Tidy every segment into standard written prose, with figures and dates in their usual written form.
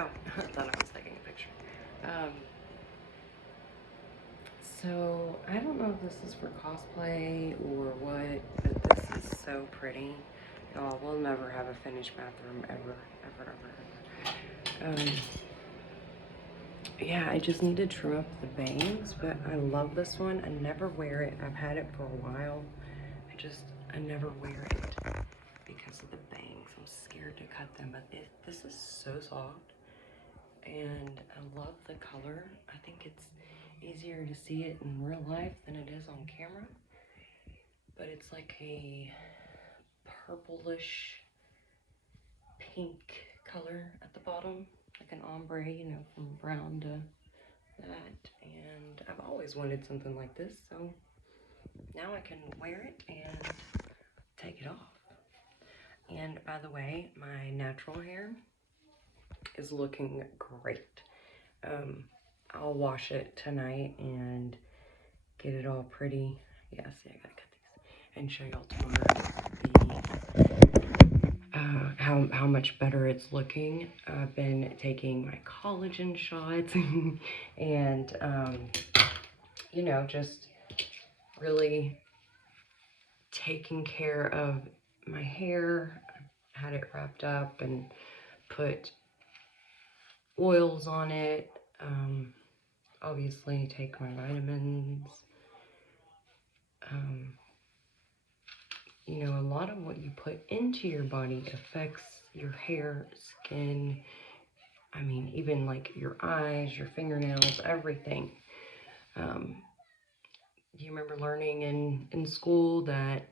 Oh, I thought I was taking a picture. Um, so I don't know if this is for cosplay or what, but this is so pretty. Y'all, we'll never have a finished bathroom ever, ever, ever, ever. Yeah, I just need to trim up the bangs, but I love this one. I never wear it. I've had it for a while. I never wear it because of the bangs. I'm scared to cut them, but this is so soft. And I love the color. I think it's easier to see it in real life than it is on camera. But it's like a purplish pink color at the bottom, like an ombre, you know, from brown to that. And I've always wanted something like this, so now I can wear it and take it off. And by the way, my natural hair is looking great. I'll wash it tonight and get it all pretty. Yeah, see, I gotta cut these and show y'all tomorrow how much better it's looking. I've been taking my collagen shots and you know, just really taking care of my hair. Had it wrapped up and put oils on it. Obviously, take my vitamins. You know, a lot of what you put into your body affects your hair, skin, I mean, even like your eyes, your fingernails, everything. Do you remember learning in school that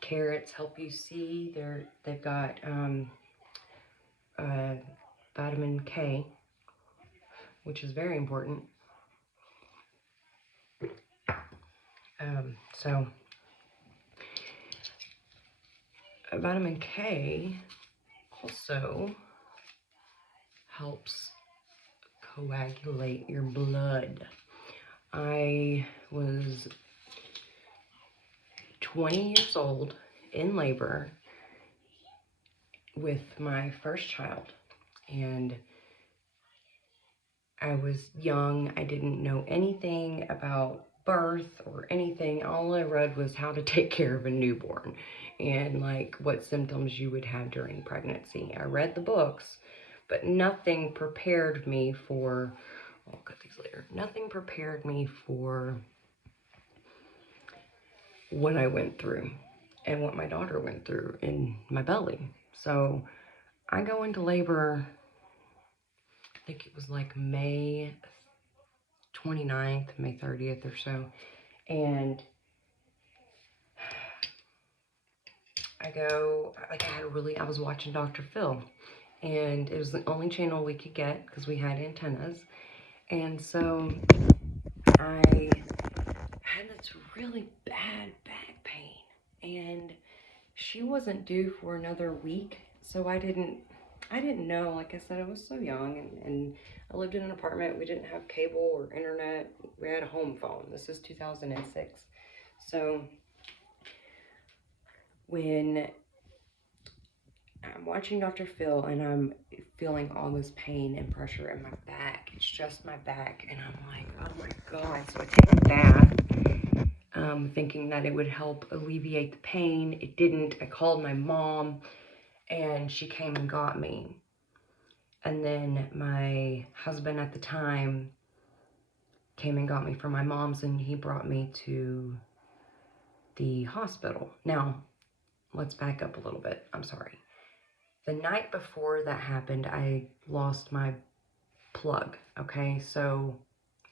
carrots help you see? They've got uh, vitamin K, which is very important. So vitamin K also helps coagulate your blood. I was 20 years old in labor with my first child, and I was young. I didn't know anything about birth or anything. All I read was how to take care of a newborn and like what symptoms you would have during pregnancy. I read the books, but nothing prepared me for, I'll cut these later. Nothing prepared me for what I went through and what my daughter went through in my belly. So I go into labor, I think it was like May 29th, May 30th or so. And I was watching Dr. Phil, and it was the only channel we could get because we had antennas. And so I had this really bad back pain, and she wasn't due for another week. So I didn't know. Like I said, I was so young, and I lived in an apartment. We didn't have cable or internet. We had a home phone. This is 2006. So when I'm watching Dr. Phil and I'm feeling all this pain and pressure in my back, it's just my back, and I'm like, oh my God. So I take a bath, thinking that it would help alleviate the pain. It didn't. I called my mom, and she came and got me. And then my husband at the time came and got me from my mom's, and he brought me to the hospital. Now, let's back up a little bit. I'm sorry. The night before that happened, I lost my plug, okay? So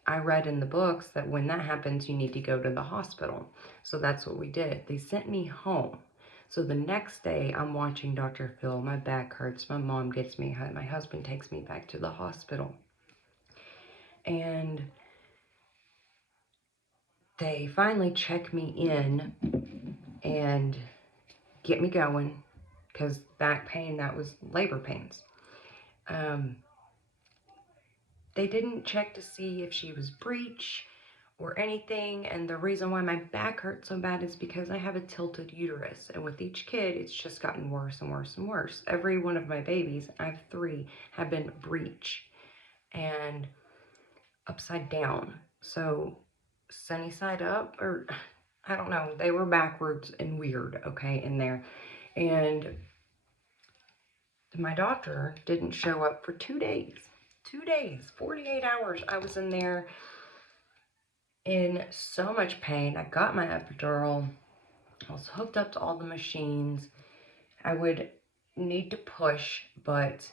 I read in the books that when that happens, you need to go to the hospital. So that's what we did. They sent me home. So the next day, I'm watching Dr. Phil. My back hurts. My mom gets me. My husband takes me back to the hospital. And they finally check me in and get me going, because back pain, that was labor pains. They didn't check to see if she was breech or anything. And the reason why my back hurts so bad is because I have a tilted uterus. And with each kid, it's just gotten worse and worse and worse. Every one of my babies, I have 3, have been breech and upside down. So sunny side up, or I don't know, they were backwards and weird, okay, in there. And my doctor didn't show up for 2 days. 2 days, 48 hours. I was in there in so much pain. I got my epidural. I was hooked up to all the machines. I would need to push, but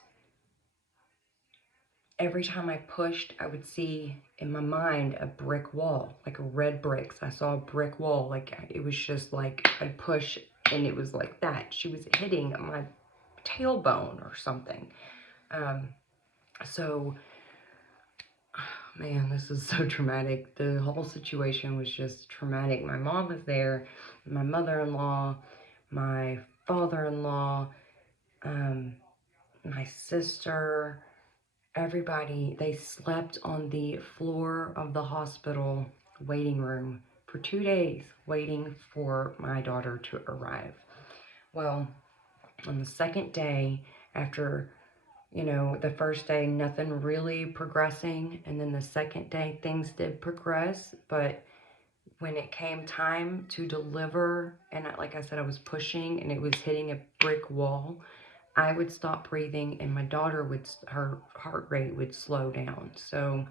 every time I pushed, I would see in my mind a brick wall, like a red bricks. I saw a brick wall, like it was just like I'd push and it was like that. She was hitting my tailbone or something. So, man, this is so traumatic. The whole situation was just traumatic. My mom was there, my mother-in-law, my father-in-law, my sister, everybody. They slept on the floor of the hospital waiting room for 2 days, waiting for my daughter to arrive. Well, on the second day, after the first day, nothing really progressing. And then the second day, things did progress. But when it came time to deliver, and like I said, I was pushing and it was hitting a brick wall, I would stop breathing and my daughter her heart rate would slow down. So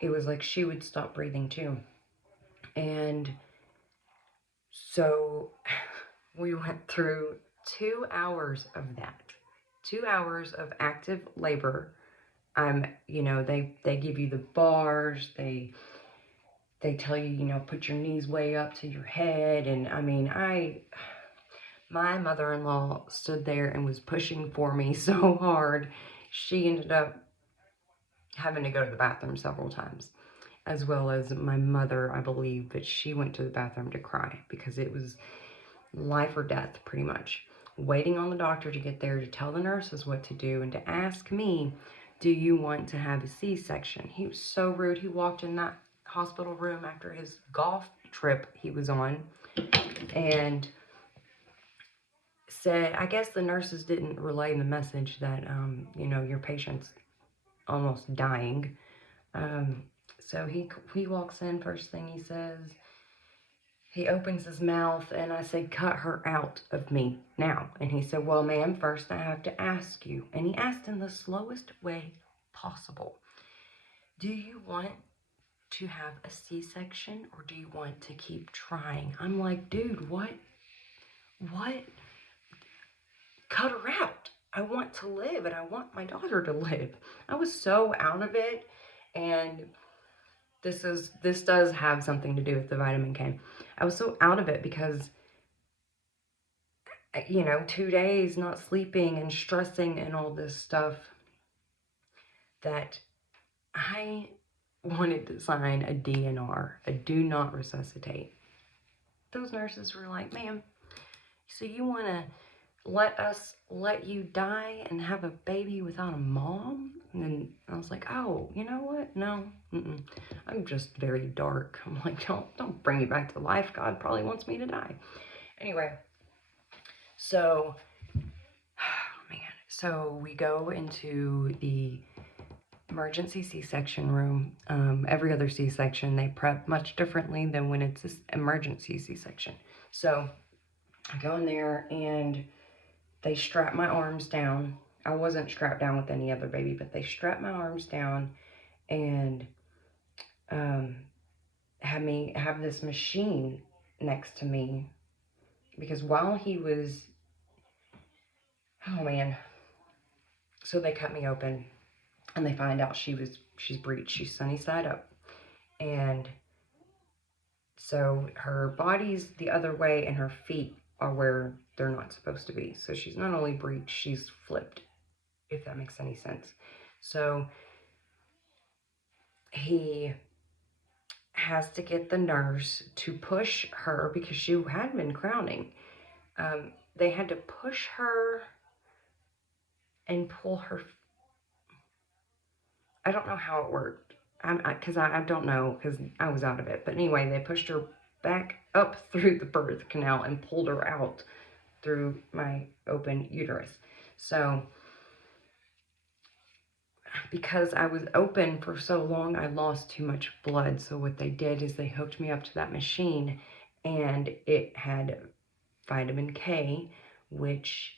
it was like she would stop breathing too. And so we went through 2 hours of that. 2 hours of active labor. They give you the bars, they tell you, put your knees way up to your head. And I mean, my mother-in-law stood there and was pushing for me so hard. She ended up having to go to the bathroom several times, as well as my mother, I believe, but she went to the bathroom to cry because it was life or death, pretty much. Waiting on the doctor to get there to tell the nurses what to do and to ask me, do you want to have a C-section? He was so rude. He walked in that hospital room after his golf trip he was on and said, I guess the nurses didn't relay the message that, your patient's almost dying. So he walks in, first thing he says, he opens his mouth and I said, cut her out of me now. And he said, well, ma'am, first I have to ask you. And he asked in the slowest way possible, do you want to have a C-section or do you want to keep trying? I'm like, dude, what? Cut her out. I want to live and I want my daughter to live. I was so out of it. And this does have something to do with the vitamin K. I was so out of it because 2 days not sleeping and stressing and all this stuff that I wanted to sign a DNR, a do not resuscitate. Those nurses were like, ma'am, so you want to let us let you die and have a baby without a mom? And then I was like, oh, you know what? No, I'm just very dark. I'm like, don't bring me back to life. God probably wants me to die. Anyway, so, man, so we go into the emergency C-section room. Every other C-section, they prep much differently than when it's an emergency C-section. So I go in there and they strap my arms down. I wasn't strapped down with any other baby, but they strapped my arms down and had me have this machine next to me because while he was, oh man, so they cut me open and they find out she's breech, she's sunny side up. And so her body's the other way and her feet are where they're not supposed to be. So she's not only breech, she's flipped, if that makes any sense. So he has to get the nurse to push her because she had been crowning. They had to push her and pull her. I don't know how it worked. Because I don't know, because I was out of it. But anyway, they pushed her back up through the birth canal and pulled her out through my open uterus. So because I was open for so long, I lost too much blood. So what they did is they hooked me up to that machine, and it had vitamin K, which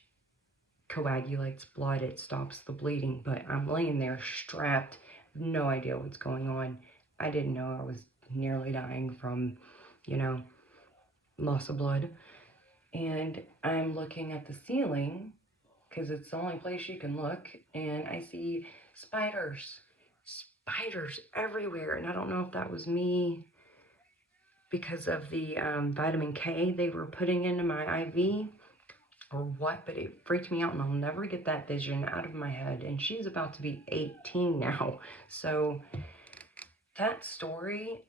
coagulates blood. It stops the bleeding. But I'm laying there strapped, no idea what's going on. I didn't know I was nearly dying from, you know, loss of blood. And I'm looking at the ceiling because it's the only place you can look, and I see spiders. Spiders everywhere. And I don't know if that was me because of the vitamin K they were putting into my IV or what, but it freaked me out, and I'll never get that vision out of my head. And she's about to be 18 now. So that story,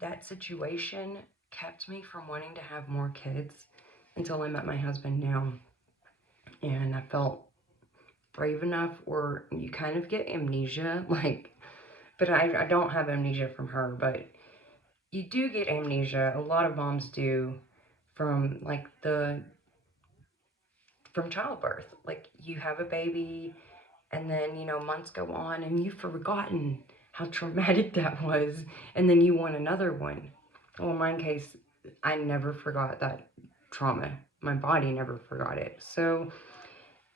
that situation kept me from wanting to have more kids until I met my husband now. And I felt brave enough, or you kind of get amnesia, like, but I don't have amnesia from her, but you do get amnesia. A lot of moms do from like from childbirth. Like you have a baby and then, months go on and you've forgotten how traumatic that was, and then you want another one. Well, in my case, I never forgot that trauma. My body never forgot it. So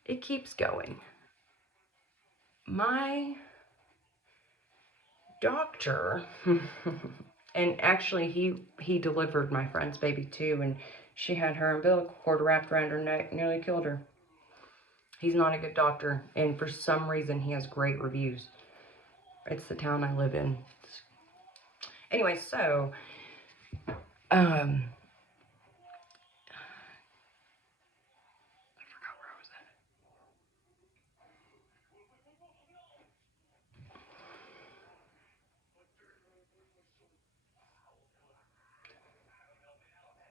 it keeps going. My doctor, and actually he delivered my friend's baby too, and she had her umbilical cord wrapped around her neck, nearly killed her. He's not a good doctor, and for some reason he has great reviews. It's the town I live in. Anyway, so um I forgot where I was at.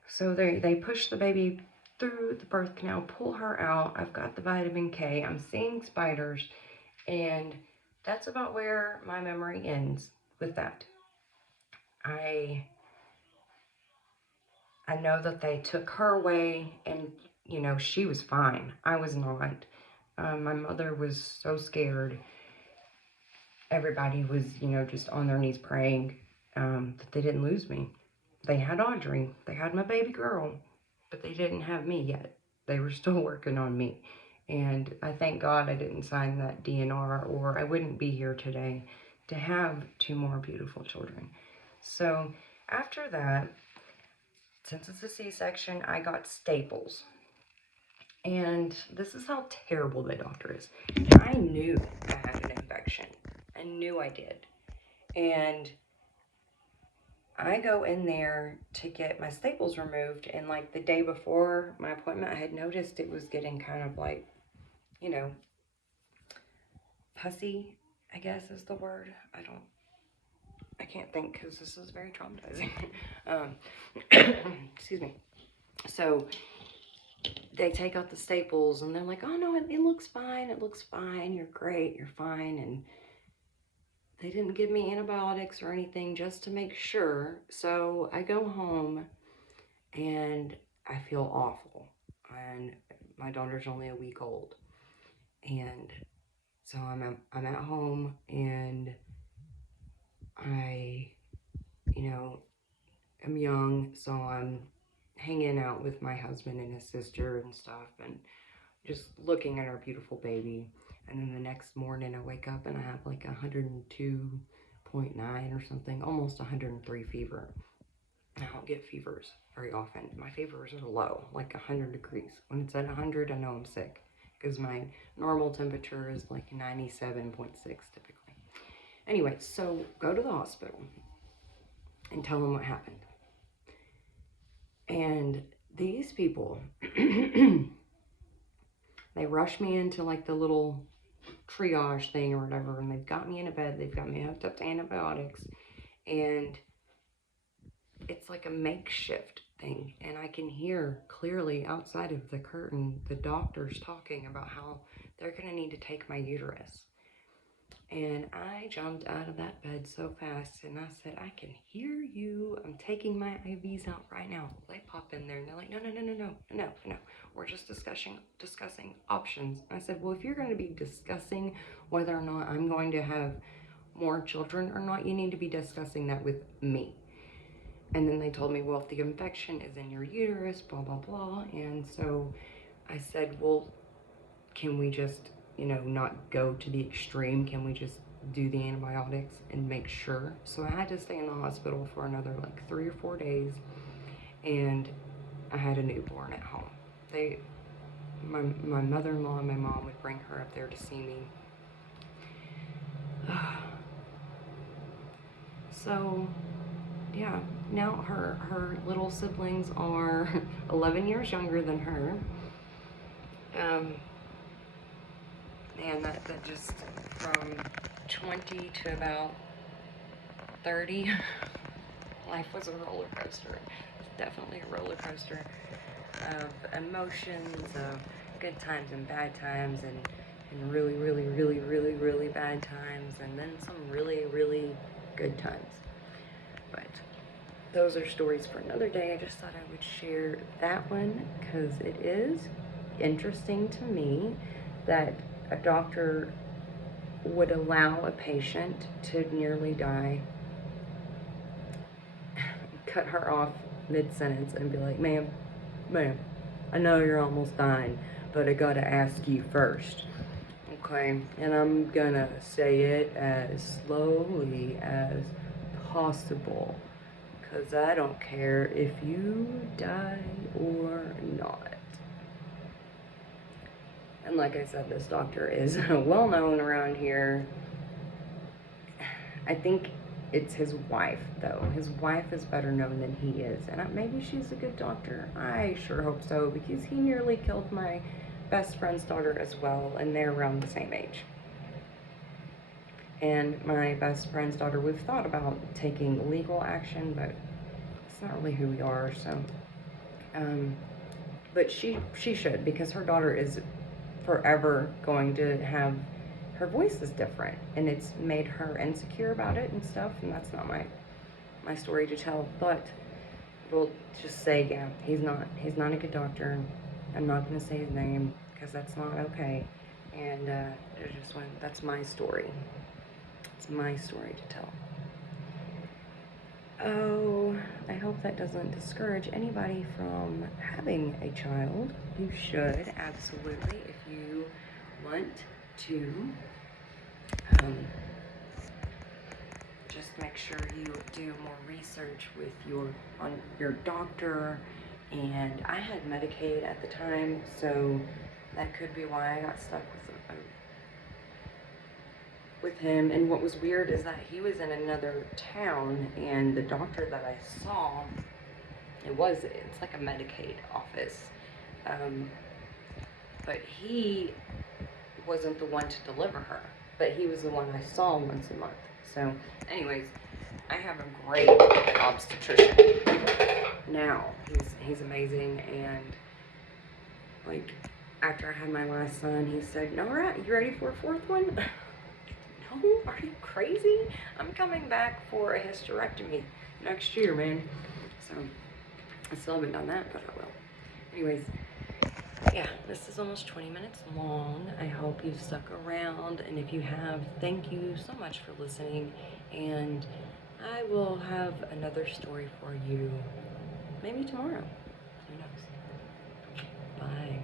So they push the baby through the birth canal, pull her out. I've got the vitamin K. I'm seeing spiders, and that's about where my memory ends with that. I I know that they took her away, and she was fine. I was not. My mother was so scared. Everybody was, just on their knees praying that they didn't lose me. They had Audrey, they had my baby girl, but they didn't have me yet. They were still working on me. And I thank God I didn't sign that DNR, or I wouldn't be here today to have two more beautiful children. So after that, since it's a C-section, I got staples. And this is how terrible the doctor is. I knew I had an infection. I knew I did. And I go in there to get my staples removed, and like the day before my appointment, I had noticed it was getting kind of like, you know, pussy, I guess is the word. I can't think because this is very traumatizing. um, excuse me. So they take out the staples and they're like, oh no, it looks fine. It looks fine. You're great. You're fine. And they didn't give me antibiotics or anything just to make sure. So I go home and I feel awful. And my daughter's only a week old. And so I'm at home, and I, am young, so I'm hanging out with my husband and his sister and stuff, and just looking at our beautiful baby. And then the next morning I wake up and I have like 102.9 or something, almost 103 fever. I don't get fevers very often. My fevers are low, like 100 degrees. When it's at 100, I know I'm sick because my normal temperature is like 97.6 typically. Anyway, so go to the hospital and tell them what happened. And these people, they rush me into like the little triage thing or whatever, and they've got me in a bed. They've got me hooked up to antibiotics, and it's like a makeshift thing, and I can hear clearly outside of the curtain the doctors talking about how they're going to need to take my uterus. And I jumped out of that bed so fast and I said, I can hear you. I'm taking my IVs out right now. They pop in there and they're like, no, no, no, no, no, no, no. We're just discussing options. I said, well, if you're going to be discussing whether or not I'm going to have more children or not, you need to be discussing that with me. And then they told me, well, if the infection is in your uterus, blah, blah, blah. And so I said, well, can we just, not go to the extreme? Can we just do the antibiotics and make sure? So I had to stay in the hospital for another like 3 or 4 days, and I had a newborn at home. My mother-in-law and my mom would bring her up there to see me. So yeah, now her little siblings are 11 years younger than her. And that just from 20 to about 30, life was a roller coaster. It's definitely a roller coaster of emotions, of good times and bad times, and really, really, really, really, really bad times, and then some really, really good times. But those are stories for another day. I just thought I would share that one because it is interesting to me that a doctor would allow a patient to nearly die, cut her off mid-sentence and be like, ma'am, I know you're almost dying, but I gotta ask you first. Okay, and I'm gonna say it as slowly as possible, because I don't care if you die or not. And like I said, this doctor is well known around here. I think it's his wife, though. His wife is better known than he is. And maybe she's a good doctor. I sure hope so, because he nearly killed my best friend's daughter as well, and they're around the same age. And my best friend's daughter, we've thought about taking legal action, but it's not really who we are, so. But she should, because her daughter is forever going to have, her voice is different, and it's made her insecure about it and stuff, and that's not my story to tell. But we'll just say, yeah, he's not a good doctor. I'm not going to say his name because that's not okay. And that's my story. It's my story to tell. Oh, I hope that doesn't discourage anybody from having a child. You should, absolutely, if you want to. Just make sure you do more research with your doctor. And I had Medicaid at the time, so that could be why I got stuck with him. And what was weird is that he was in another town, and the doctor that I saw, it's like a Medicaid office, but he wasn't the one to deliver her, but he was the one I saw once a month. So anyways, I have a great obstetrician now. He's amazing. And like, after I had my last son, he said, Nora, you ready for a fourth one? No, are you crazy? I'm coming back for a hysterectomy next year, man. So I still haven't done that, but I will. Anyways, yeah, this is almost 20 minutes long. I hope you've stuck around, and if you have, thank you so much for listening, and I will have another story for you maybe tomorrow. Who knows? Bye.